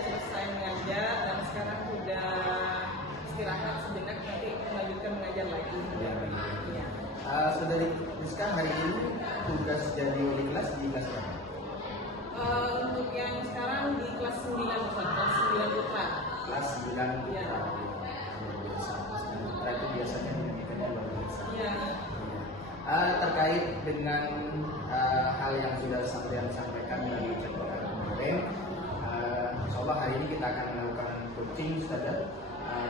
sudah selesai mengajar dan sekarang sudah istirahat sejenak, nanti melanjutkan mengajar lagi. Ya. Saudari Rizka, hari ini tugas jadi wali kelas di kelas berapa? Untuk yang sekarang di kelas 9, kelas 9 putra. Kelas 9 putra. Ya. Putra itu biasanya dinyanyikannya luar biasa. Iya. Terkait dengan hal yang sudah sampean sampaikan dari jadwal kemarin, insya hari ini kita akan melakukan coaching, Ustazah,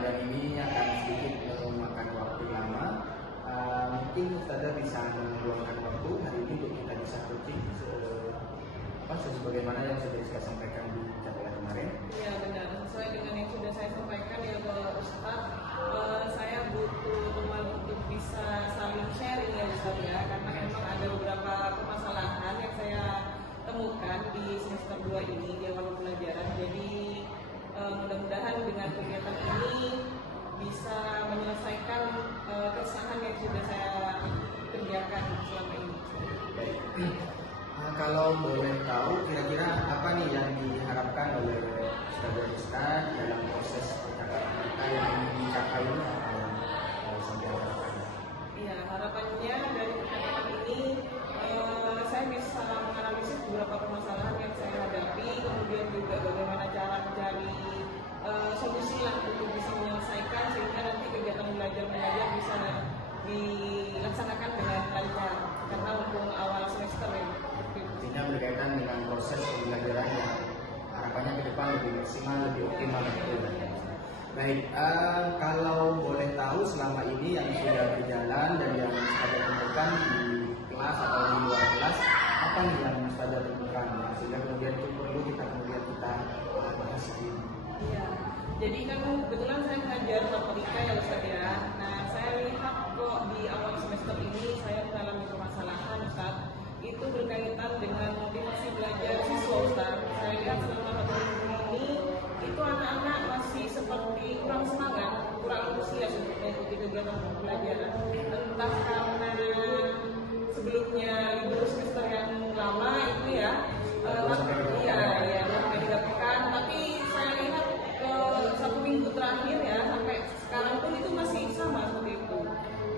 dan ini akan sedikit memakan waktu lama. Mungkin Ustazah bisa meluangkan waktu hari ini untuk kita bisa coaching sebagaimana yang sudah saya sampaikan di jadwal kemarin. Iya benar, sesuai dengan yang sudah saya sampaikan ya Ustaz. Saya butuh teman untuk bisa saling sharing ya Ustaz ya, karena memang ada beberapa permasalahan yang saya temukan di semester 2 ini di awal pelajaran. Jadi mudah-mudahan dengan kegiatan ini bisa menyelesaikan keresahan yang sudah saya kerjakan selama ini. Kalau boleh tahu, kira-kira apa nih yang diharapkan oleh Ustazah Rizka dalam proses percakapan kita yang ingin dicapai ini, apa yang sampai harapan? Iya, harapannya dari percakapan ini saya bisa menganalisis beberapa permasalahan yang saya hadapi, kemudian juga bagaimana cara mencari solusi lah untuk bisa menyelesaikan sehingga nanti kegiatan belajar mengajar bisa dilaksanakan dengan lancar karena mumpung awal semester ya. Artinya berkaitan dengan proses pembelajaran yang harapannya ke depan lebih maksimal, lebih optimal. Baik, kalau boleh tahu selama ini yang sudah berjalan dan yang ada temukan di kelas atau di luar kelas, apa nih yang sudah temukan sehingga kemudian itu perlu kita bahas di sini. Iya, jadi kan kebetulan saya mengajar matematika ya Ustaz ya. Nah, saya lihat kok di awal semester ini saya mengalami permasalahan Ustaz. Itu berkaitan dengan motivasi belajar siswa Ustaz. Saya lihat selama 1 minggu ini itu anak-anak masih seperti kurang semangat, kurang antusias untuk mengikuti kegiatan pembelajaran. Entah karena sebelumnya libur semester yang lama itu ya, iya sampai 3 pekan. Tapi saya lihat 1 minggu terakhir ya sampai sekarang pun itu masih sama seperti itu.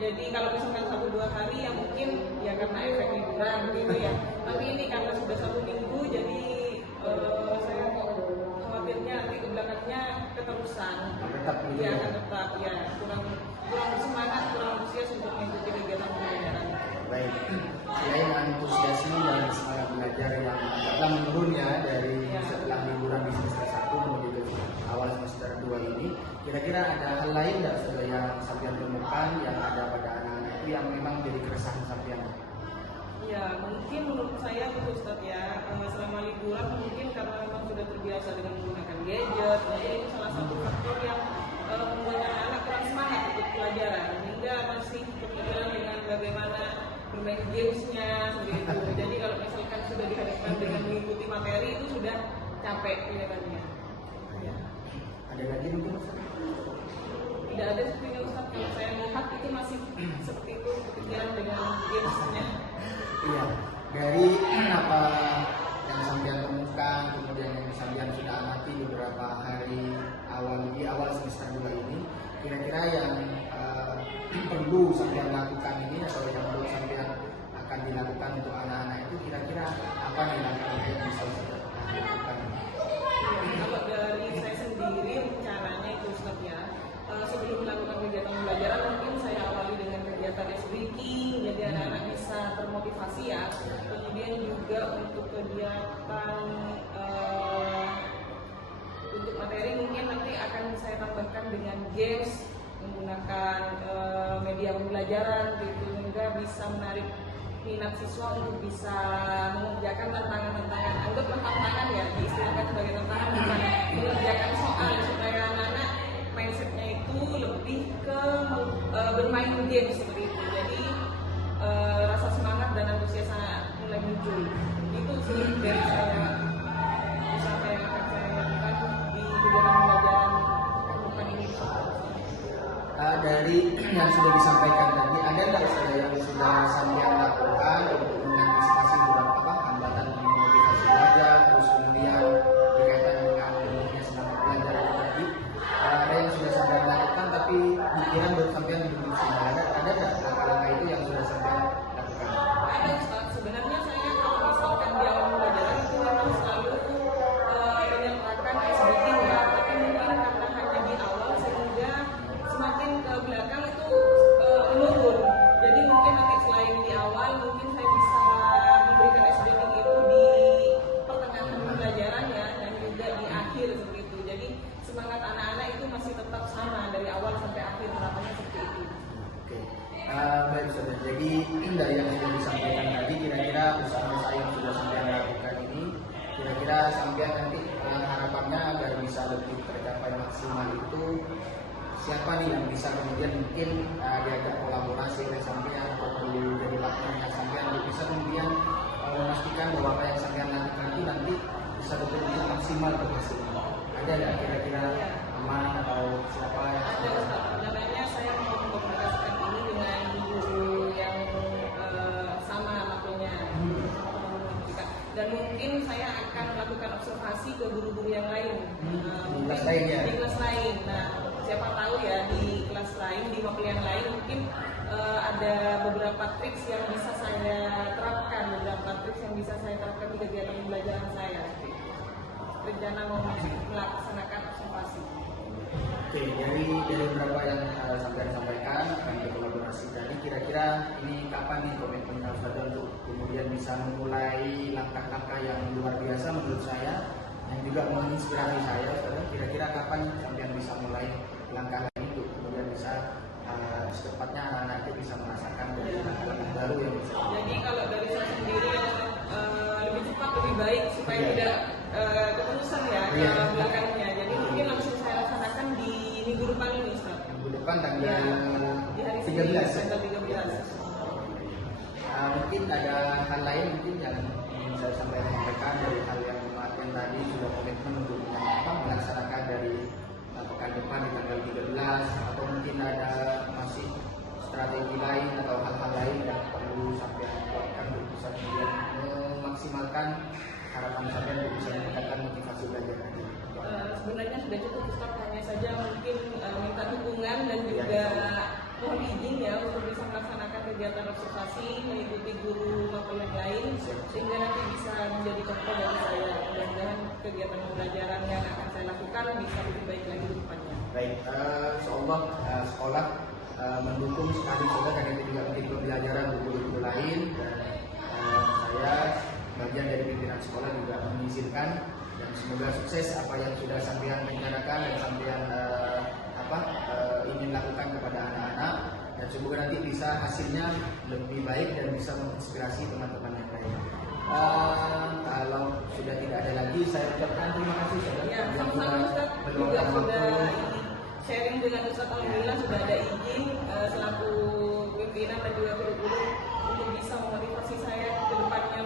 Jadi kalau misalkan 1-2 hari ya mungkin ya karena efek liburan gitu ya. Tapi ini karena sudah 1 minggu jadi saya khawatirnya nanti ke belakangnya keterusan. Tetap ya kurang bersemangat, kurang antusias untuk mengikuti kegiatan pembelajaran. Baik, selain antusiasme dan semangat belajar yang agak menurun ya dari setelah liburan di semester 1 menuju awal semester 2 ini, kira-kira ada hal lain nggak sudah yang sampean temukan yang ada pada anak-anak itu yang memang jadi keresahan sampean? Ya mungkin menurut saya itu Ustaz ya, selama liburan mungkin karena memang sudah terbiasa dengan menggunakan gadget, mungkin itu salah satu faktor yang membuat anak-anak kurang semangat untuk pelajaran sehingga masih kepikiran dengan bagaimana bermain gamesnya seperti itu. Jadi kalau misalkan sudah dihadapkan dengan mengikuti materi itu sudah capek kelihatannya. Ya. Ada lagi mungkin Ustaz? Tidak ada sepertinya Ustaz, kalau saya melihat itu masih seperti itu kepikiran dengan gamesnya. Iya, dari apa yang sampean temukan, kemudian yang sampean sudah amati beberapa hari di awal semester 2 ini, kira-kira yang perlu sampean lakukan ini atau yang perlu sampean akan dilakukan untuk anak-anak itu kira-kira apa nih langkah-langkah yang bisa dilakukan? Kalau dari saya sendiri rencananya itu Ustaz ya, sebelum melakukan kegiatan pembelajaran mungkin saya awali dengan kegiatan ice breaking jadi anak-anak bisa termotivasi ya. Kemudian juga untuk kegiatan untuk materi mungkin nanti akan saya tambahkan dengan games menggunakan media pembelajaran gitu sehingga bisa menarik minat siswa untuk bisa mengerjakan tantangan-tantangan, anggaplah tantangan ya, diistilahkan sebagai tantangan bukan mengerjakan soal supaya anak-anak mindsetnya itu lebih ke bermain game seperti itu. Jadi rasa semangat dan antusias mulai muncul. Itu sih dari saya usaha yang akan saya lakukan di kegiatan pembelajaran pekan ini. Dari yang sudah disampaikan tadi, ada nggak yang sudah sampean lakukan untuk mengantisipasi beberapa hambatan motivasi belajar, terus kemudian berkaitan dengan semangat anak-anak itu masih tetap sama dari awal sampai akhir, harapannya seperti itu. Oke, baik Ustaz. Jadi dari yang sudah disampaikan tadi, kira-kira usaha yang sudah sampean lakukan ini, kira-kira sampean nanti harapannya agar bisa lebih tercapai maksimal itu, siapa nih yang bisa kemudian mungkin diajak kolaborasi oleh sampean atau perlu jadi partnernya sampean untuk bisa kemudian memastikan bahwa apa yang sampean lakukan itu nanti bisa betul-betul maksimal berhasilnya. Ada nggak kira-kira teman atau siapa yang Ada Ustaz, sebenarnya saya mau mengkomunikasikan ini dengan guru yang sama maklumnya. Dan mungkin saya akan melakukan observasi ke guru-guru yang lain. Di kelas lain ya? Di kelas lain. Nah, siapa tahu ya di kelas lain, di makul yang lain mungkin ada beberapa trik yang bisa saya terapkan, beberapa trik yang bisa saya terapkan di kegiatan pembelajaran saya. Rencana mau melaksanakan observasi. Oke, dari beberapa yang sampai sampaikan akan berkolaborasi tadi, kira-kira ini kapan nih komitmennya Ustaz untuk kemudian bisa memulai langkah-langkah yang luar biasa menurut saya yang juga menginspirasi saya Ustaz. Kira-kira kapan sampai bisa mulai langkah ini untuk kemudian bisa secepatnya anak-anak itu bisa merasakan dari langkah-langkah baru yang bisa. Jadi kalau dari saya sendiri lebih cepat lebih baik supaya tidak keterusan ya belakangnya. Jadi mungkin langsung saya laksanakan di minggu depan ini Ustaz. Minggu depan tanggal Di hari 13 tanggal 13. Mungkin ada hal lain mungkin yang ingin saya sampaikan dari hal yang kemarin tadi sudah komitmen untuk melaksanakan dari pekan depan di tanggal 13 atau mungkin ada masih strategi lain atau hal-hal lain yang perlu sampai lakukan untuk bisa kemudian memaksimalkan harapan sampai untuk bisa meningkatkan motivasi belajar tadi. Sebenarnya sudah cukup Ustaz, hanya saja mungkin minta dukungan dan juga mohon izin ya untuk bisa melaksanakan kegiatan observasi, mengikuti guru makul yang lain sehingga nanti bisa menjadi contoh dari saya. Mudah-mudahan kegiatan pembelajaran yang akan saya lakukan bisa lebih baik lagi ke depannya. Baik, insyaallah sekolah mendukung sekali juga karena itu juga menjadi pembelajaran untuk guru-guru lain dan saya bagian dari pimpinan sekolah juga mengizinkan dan semoga sukses apa yang sudah sampean rencanakan dan sampean ingin lakukan kepada anak-anak dan semoga nanti bisa hasilnya lebih baik dan bisa menginspirasi teman-teman yang lain. Kalau sudah tidak ada lagi, saya ucapkan terima kasih sudah Ya, sama-sama Ustaz, juga sudah sharing dengan Ustaz, alhamdulillah sudah ada izin selaku pimpinan dan juga guru-guru untuk bisa memotivasi saya ke depannya